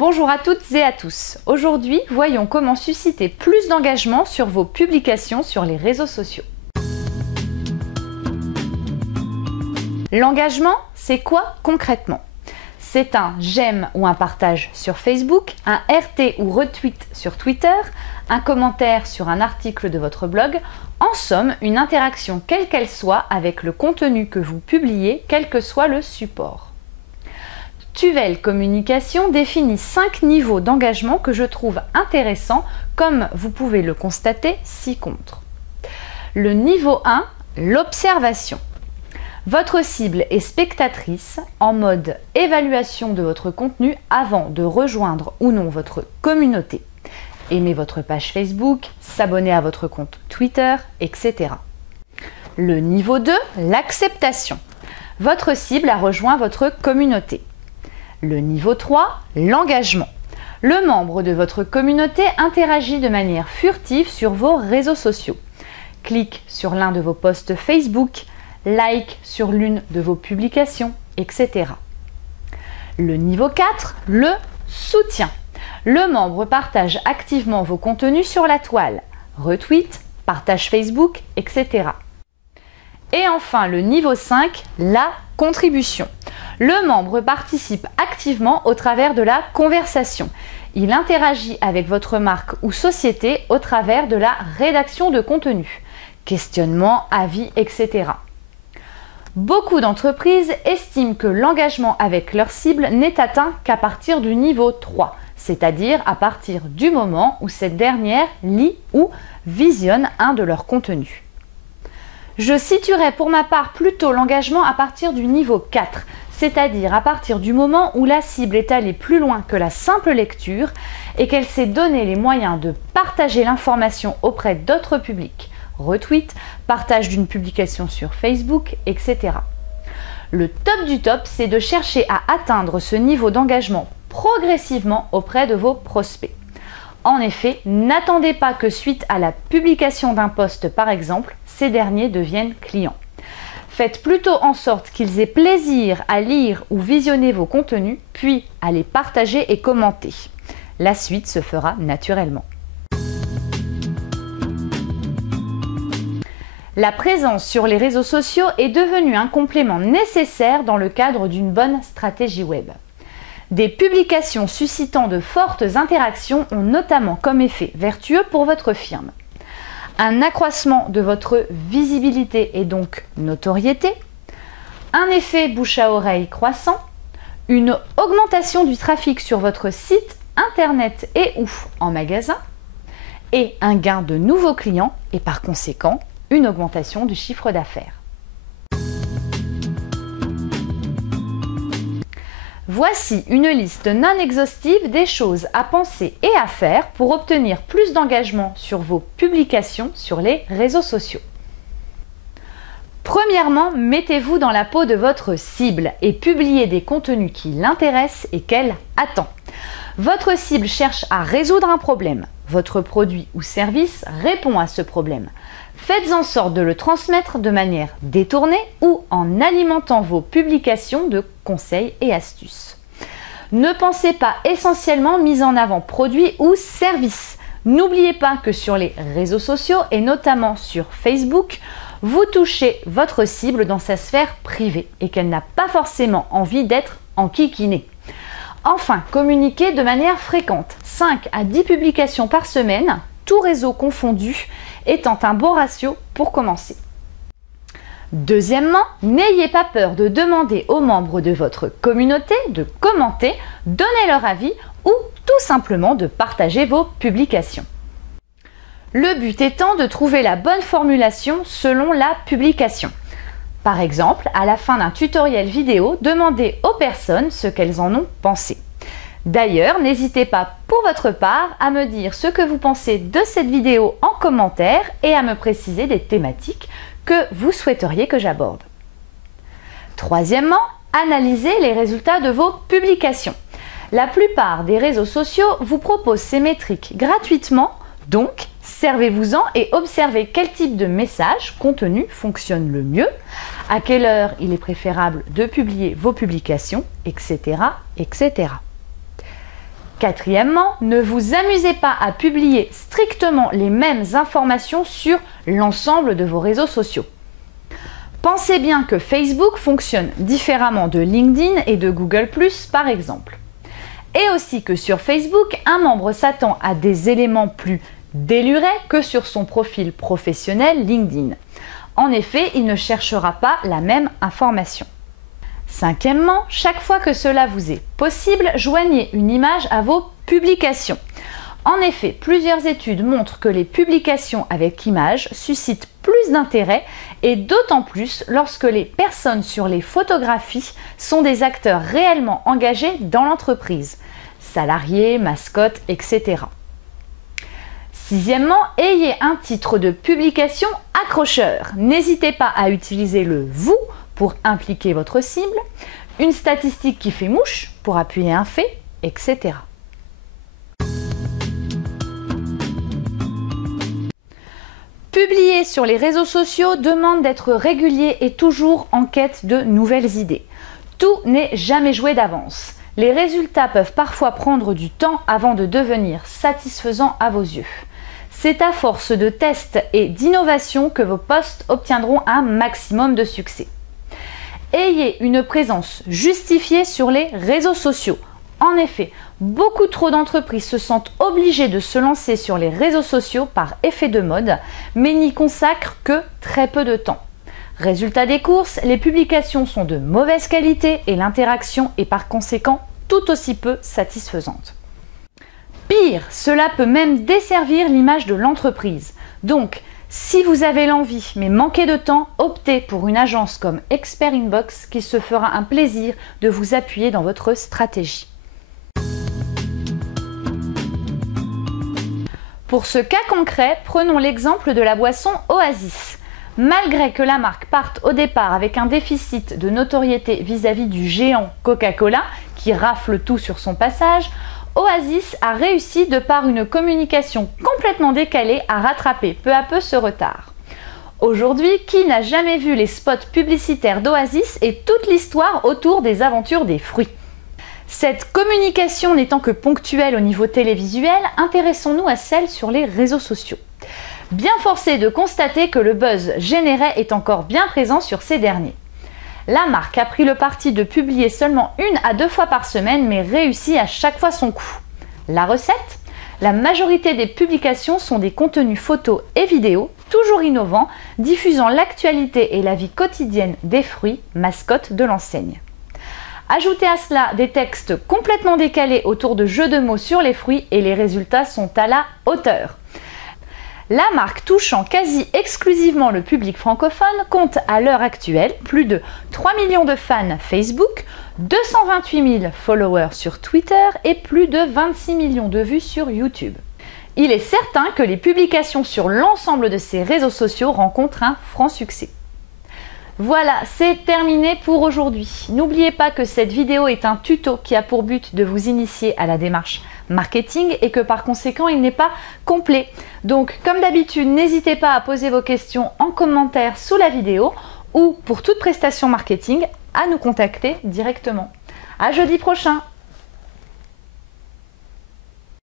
Bonjour à toutes et à tous. Aujourd'hui, voyons comment susciter plus d'engagement sur vos publications sur les réseaux sociaux. L'engagement, c'est quoi concrètement? C'est un j'aime ou un partage sur Facebook, un RT ou retweet sur Twitter, un commentaire sur un article de votre blog, en somme, une interaction quelle qu'elle soit avec le contenu que vous publiez, quel que soit le support. Tuvel Communication définit 5 niveaux d'engagement que je trouve intéressants, comme vous pouvez le constater ci-contre. Le niveau 1, l'observation. Votre cible est spectatrice en mode évaluation de votre contenu avant de rejoindre ou non votre communauté. Aimer votre page Facebook, s'abonner à votre compte Twitter, etc. Le niveau 2, l'acceptation. Votre cible a rejoint votre communauté. Le niveau 3, l'engagement. Le membre de votre communauté interagit de manière furtive sur vos réseaux sociaux. Clique sur l'un de vos posts Facebook, like sur l'une de vos publications, etc. Le niveau 4, le soutien. Le membre partage activement vos contenus sur la toile, retweet, partage Facebook, etc. Et enfin, le niveau 5, la contribution. Le membre participe activement au travers de la conversation. Il interagit avec votre marque ou société au travers de la rédaction de contenu, questionnements, avis, etc. Beaucoup d'entreprises estiment que l'engagement avec leur cible n'est atteint qu'à partir du niveau 3, c'est-à-dire à partir du moment où cette dernière lit ou visionne un de leurs contenus. Je situerai pour ma part plutôt l'engagement à partir du niveau 4, c'est-à-dire à partir du moment où la cible est allée plus loin que la simple lecture et qu'elle s'est donné les moyens de partager l'information auprès d'autres publics, retweet, partage d'une publication sur Facebook, etc. Le top du top, c'est de chercher à atteindre ce niveau d'engagement progressivement auprès de vos prospects. En effet, n'attendez pas que suite à la publication d'un post par exemple, ces derniers deviennent clients. Faites plutôt en sorte qu'ils aient plaisir à lire ou visionner vos contenus, puis à les partager et commenter. La suite se fera naturellement. La présence sur les réseaux sociaux est devenue un complément nécessaire dans le cadre d'une bonne stratégie web. Des publications suscitant de fortes interactions ont notamment comme effet vertueux pour votre firme un accroissement de votre visibilité et donc notoriété, un effet bouche à oreille croissant, une augmentation du trafic sur votre site internet et ou en magasin, et un gain de nouveaux clients et par conséquent une augmentation du chiffre d'affaires. Voici une liste non exhaustive des choses à penser et à faire pour obtenir plus d'engagement sur vos publications sur les réseaux sociaux. Premièrement, mettez-vous dans la peau de votre cible et publiez des contenus qui l'intéressent et qu'elle attend. Votre cible cherche à résoudre un problème. Votre produit ou service répond à ce problème. Faites en sorte de le transmettre de manière détournée ou en alimentant vos publications de conseils et astuces. Ne pensez pas essentiellement mise en avant produits ou services. N'oubliez pas que sur les réseaux sociaux et notamment sur Facebook, vous touchez votre cible dans sa sphère privée et qu'elle n'a pas forcément envie d'être enquiquinée. Enfin, communiquez de manière fréquente, 5 à 10 publications par semaine, tout réseau confondu, étant un bon ratio pour commencer. Deuxièmement, n'ayez pas peur de demander aux membres de votre communauté de commenter, donner leur avis ou tout simplement de partager vos publications. Le but étant de trouver la bonne formulation selon la publication. Par exemple, à la fin d'un tutoriel vidéo, demandez aux personnes ce qu'elles en ont pensé. D'ailleurs, n'hésitez pas pour votre part à me dire ce que vous pensez de cette vidéo en commentaire et à me préciser des thématiques que vous souhaiteriez que j'aborde. Troisièmement, analysez les résultats de vos publications. La plupart des réseaux sociaux vous proposent ces métriques gratuitement, donc servez-vous-en et observez quel type de message, contenu fonctionne le mieux, à quelle heure il est préférable de publier vos publications, etc., etc. Quatrièmement, ne vous amusez pas à publier strictement les mêmes informations sur l'ensemble de vos réseaux sociaux. Pensez bien que Facebook fonctionne différemment de LinkedIn et de Google+, par exemple. Et aussi que sur Facebook, un membre s'attend à des éléments plus délurés que sur son profil professionnel LinkedIn. En effet, il ne cherchera pas la même information. Cinquièmement, chaque fois que cela vous est possible, joignez une image à vos publications. En effet, plusieurs études montrent que les publications avec images suscitent plus d'intérêt et d'autant plus lorsque les personnes sur les photographies sont des acteurs réellement engagés dans l'entreprise, salariés, mascottes, etc. Sixièmement, ayez un titre de publication accrocheur. N'hésitez pas à utiliser le « vous » pour impliquer votre cible, une statistique qui fait mouche pour appuyer un fait, etc. Publier sur les réseaux sociaux demande d'être régulier et toujours en quête de nouvelles idées. Tout n'est jamais joué d'avance. Les résultats peuvent parfois prendre du temps avant de devenir satisfaisants à vos yeux. C'est à force de tests et d'innovation que vos posts obtiendront un maximum de succès. Ayez une présence justifiée sur les réseaux sociaux. En effet, beaucoup trop d'entreprises se sentent obligées de se lancer sur les réseaux sociaux par effet de mode, mais n'y consacrent que très peu de temps. Résultat des courses, les publications sont de mauvaise qualité et l'interaction est par conséquent tout aussi peu satisfaisante. Pire, cela peut même desservir l'image de l'entreprise. Donc, si vous avez l'envie mais manquez de temps, optez pour une agence comme Expert Inbox qui se fera un plaisir de vous appuyer dans votre stratégie. Pour ce cas concret, prenons l'exemple de la boisson Oasis. Malgré que la marque parte au départ avec un déficit de notoriété vis-à-vis du géant Coca-Cola, qui rafle tout sur son passage, Oasis a réussi, de par une communication complètement décalée, à rattraper peu à peu ce retard. Aujourd'hui, qui n'a jamais vu les spots publicitaires d'Oasis et toute l'histoire autour des aventures des fruits? Cette communication n'étant que ponctuelle au niveau télévisuel, intéressons-nous à celle sur les réseaux sociaux. Bien forcé de constater que le buzz généré est encore bien présent sur ces derniers. La marque a pris le parti de publier seulement 1 à 2 fois par semaine, mais réussit à chaque fois son coup. La recette? La majorité des publications sont des contenus photos et vidéos, toujours innovants, diffusant l'actualité et la vie quotidienne des fruits, mascottes de l'enseigne. Ajoutez à cela des textes complètement décalés autour de jeux de mots sur les fruits et les résultats sont à la hauteur. La marque, touchant quasi exclusivement le public francophone, compte à l'heure actuelle plus de 3 millions de fans Facebook, 228 000 followers sur Twitter et plus de 26 millions de vues sur YouTube. Il est certain que les publications sur l'ensemble de ces réseaux sociaux rencontrent un franc succès. Voilà, c'est terminé pour aujourd'hui. N'oubliez pas que cette vidéo est un tuto qui a pour but de vous initier à la démarche marketing et que par conséquent, il n'est pas complet. Donc, comme d'habitude, n'hésitez pas à poser vos questions en commentaire sous la vidéo ou pour toute prestation marketing, à nous contacter directement. À jeudi prochain!